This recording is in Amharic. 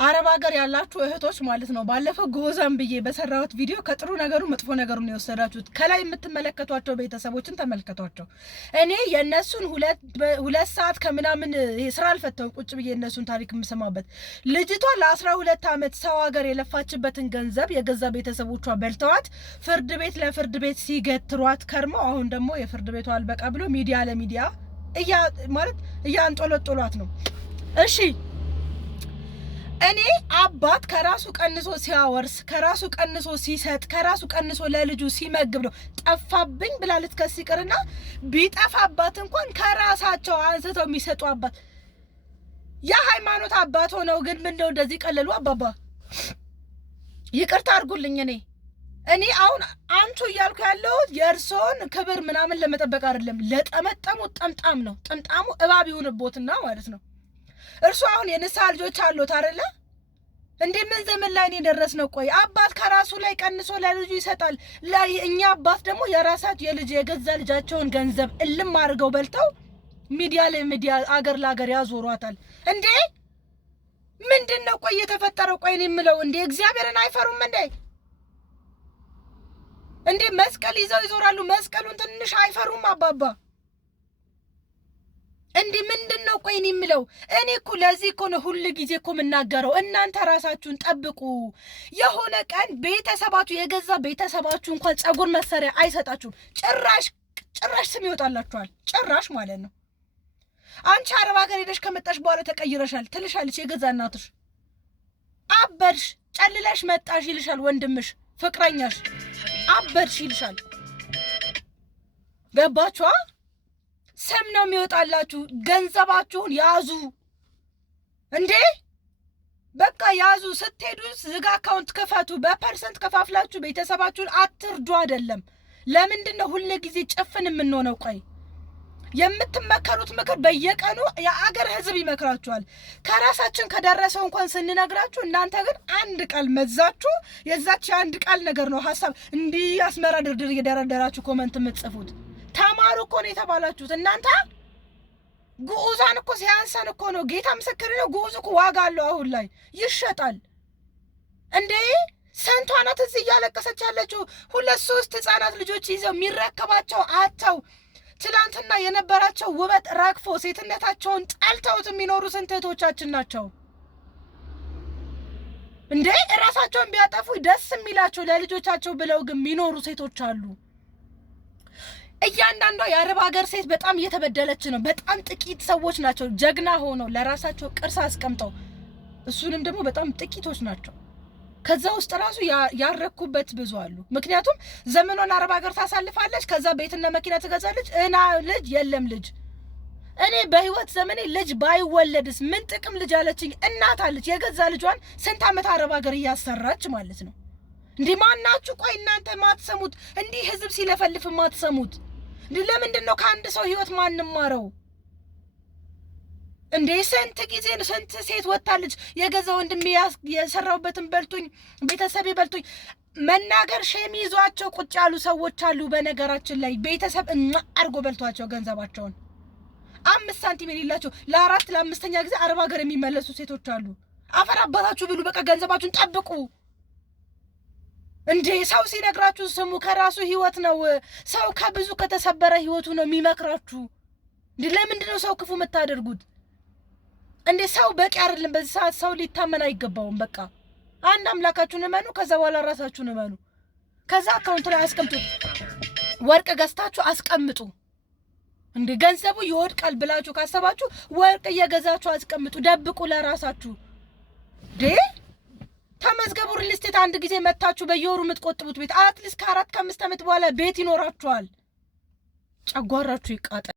አረብ ሀገር ያላችሁ እህቶች ማለት ነው ባለፈው ጎዛም ብዬ በሰራሁት ቪዲዮ ከጥሩ ነገሩ መጥፎ ነገሩን የወሰዳችሁት ከላይ የምትመለከቷቸው ቤተሰቦችን ተመልከቷቸው። እኔ የነሱን ሁለት ሰዓት ከምናምን ስራ አልፈተው ቁጭ ብዬ የነሱን ታሪክ የምሰማበት ልጅቷ ለ12 ዓመት ሰው ሀገር የለፋችበትን ገንዘብ የገዛ ቤተሰቦቿ በልተዋት ፍርድ ቤት ለፍርድ ቤት ሲገትሯት ከርመው አሁን ደግሞ የፍርድ ቤቷ አልበቃ ብሎ ሚዲያ ለሚዲያ እያንጦለጦሏት ነው። እሺ እኔ አባት ከራሱ ቀንሶ ሲያወርስ ከራሱ ቀንሶ ሲሰጥ ከራሱ ቀንሶ ለልጁ ሲመግብ ነው ጠፋብኝ ብላ ልትከስ ይቅርና ቢጠፋባት እንኳን ከራሳቸው አንስተው የሚሰጡ አባት የሃይማኖት አባት ሆነው ግን ምንድነው እንደዚህ ቀለሉ? አባባ ይቅርታ አድርጉልኝ። እኔ አሁን አንቱ እያልኩ ያለሁት የእርሶን ክብር ምናምን ለመጠበቅ አይደለም። ለጠመጠሙት ጠምጣም ነው ጠምጣሙ እባብ ይሁንቦትና ማለት ነው። እርሱ አሁን የንስሐ ልጆች አሉት አይደለ እንዴ? ምን ዘመን ላይ ነው ደረስነው? ቆይ አባት ከራሱ ላይ ቀንሶ ለልጁ ይሰጣል። እኛ አባት ደግሞ የራሳቸው የልጅ የገዛ ልጃቸውን ገንዘብ እልም አድርገው በልተው ሚዲያ ለሚዲያ አገር ለአገር ያዞሯታል እንዴ? ምንድነው ቆይ የተፈጠረው? ቆይ እኔ የምለው እንዴ እግዚአብሔርን አይፈሩም እንዴ መስቀል ይዘው ይዞራሉ። መስቀሉን ትንሽ አይፈሩም አባባ እንዴ? ምንድነው ቆይ እኔ የምለው እኔ እኮ ለዚህ እኮ ነው ሁሉ ጊዜ እኮ የምናገረው እናንተ ራሳችሁን ጠብቁ። የሆነ ቀን ቤተሰባችሁ የገዛ ቤተሰባችሁ እንኳን ጸጉር መሰሪያ አይሰጣችሁም። ጭራሽ ስም ይወጣላችኋል። ጭራሽ ማለት ነው። አንቺ አረብ ሀገር ሄደሽ ከመጣሽ በኋላ ተቀይረሻል ትልሻለች የገዛ እናትሽ። አበድሽ ጨልለሽ መጣሽ ይልሻል ወንድምሽ ፍቅረኛሽ። አበድሽ ይልሻል። ገባችኋ? ስም ነው የሚወጣላችሁ። ገንዘባችሁን ያዙ እንዴ! በቃ ያዙ። ስትሄዱ ዝጋ አካውንት ክፈቱ። በፐርሰንት ከፋፍላችሁ ቤተሰባችሁን አትርዱ። አይደለም ለምንድን ነው ሁሉ ጊዜ ጭፍን የምንሆነው? ቆይ የምትመከሩት ምክር በየቀኑ የአገር ህዝብ ይመክራችኋል። ከራሳችን ከደረሰው እንኳን ስንነግራችሁ እናንተ ግን አንድ ቃል መዛችሁ የዛች አንድ ቃል ነገር ነው ሐሳብ እንዲህ አስመራ ድርድር እየደረደራችሁ ኮመንት የምትጽፉት። ተማሩ እኮ ነው የተባላችሁት እናንተ። ጉዑዛን እኮ ሲያንሰን እኮ ነው። ጌታ ምስክር ነው። ጉዑዝ እኮ ዋጋ አለው። አሁን ላይ ይሸጣል እንዴ! ስንቷ ናት እዚህ እያለቀሰች ያለችው? 2-3 ህፃናት ልጆች ይዘው የሚረከባቸው አተው ትላንትና የነበራቸው ውበት ረግፎ ሴትነታቸውን ጠልተውት የሚኖሩ ስንት እህቶቻችን ናቸው እንዴ! እራሳቸውን ቢያጠፉ ደስ የሚላቸው ለልጆቻቸው ብለው ግን የሚኖሩ ሴቶች አሉ። እያንዳንዷ የአረብ ሀገር ሴት በጣም እየተበደለች ነው። በጣም ጥቂት ሰዎች ናቸው ጀግና ሆነው ለራሳቸው ቅርስ አስቀምጠው፣ እሱንም ደግሞ በጣም ጥቂቶች ናቸው። ከዛ ውስጥ ራሱ ያረኩበት ብዙ አሉ። ምክንያቱም ዘመኗን አረብ ሀገር ታሳልፋለች። ከዛ ቤትና መኪና ትገዛለች። እና ልጅ የለም ልጅ። እኔ በህይወት ዘመኔ ልጅ ባይወለድስ ምን ጥቅም? ልጅ አለችኝ እናት አለች የገዛ ልጇን ስንት ዓመት አረብ ሀገር እያሰራች ማለት ነው። እንዲህ ማናችሁ? ቆይ እናንተ ማትሰሙት እንዲህ ህዝብ ሲለፈልፍ ማትሰሙት ለምንድን ነው? ከአንድ ሰው ህይወት ማንም ማረው እንዴ? ስንት ጊዜ ነው ስንት ሴት ወጣለች የገዛ ወንድሜ የሰራውበትን በልቶኝ ቤተሰብ በልቶኝ መናገር ሼም ይዟቸው ቁጭ ያሉ ሰዎች አሉ። በነገራችን ላይ ቤተሰብ አርጎ በልቷቸው ገንዘባቸውን 5 ሳንቲም የሌላቸው ለ4 ለ5ኛ ጊዜ አረብ ሀገር የሚመለሱ ሴቶች አሉ። አፈር አባታችሁ ብሉ። በቃ ገንዘባችሁን ጠብቁ እንዴ! ሰው ሲነግራችሁ ስሙ። ከራሱ ህይወት ነው። ሰው ከብዙ ከተሰበረ ህይወቱ ነው የሚመክራችሁ። ለምንድን ነው ሰው ክፉ የምታደርጉት እንዴ? ሰው በቂ አይደለም። በዚህ ሰዓት ሰው ሊታመን አይገባውም። በቃ አንድ አምላካችሁን እመኑ። ከዛ በኋላ ራሳችሁን እመኑ። ከዛ አካውንት ላይ አስቀምጡ። ወርቅ ገዝታችሁ አስቀምጡ። እንዴ ገንዘቡ ይወድቃል ብላችሁ ካሰባችሁ ወርቅ እየገዛችሁ አስቀምጡ። ደብቁ ለራሳችሁ። ተመዝገቡ። ሪል ስቴት አንድ ጊዜ መታችሁ በየወሩ የምትቆጥቡት ቤት አትሊስት ከ4 ከ5 ዓመት በኋላ ቤት ይኖራችኋል። ጨጓራችሁ ይቃጠል።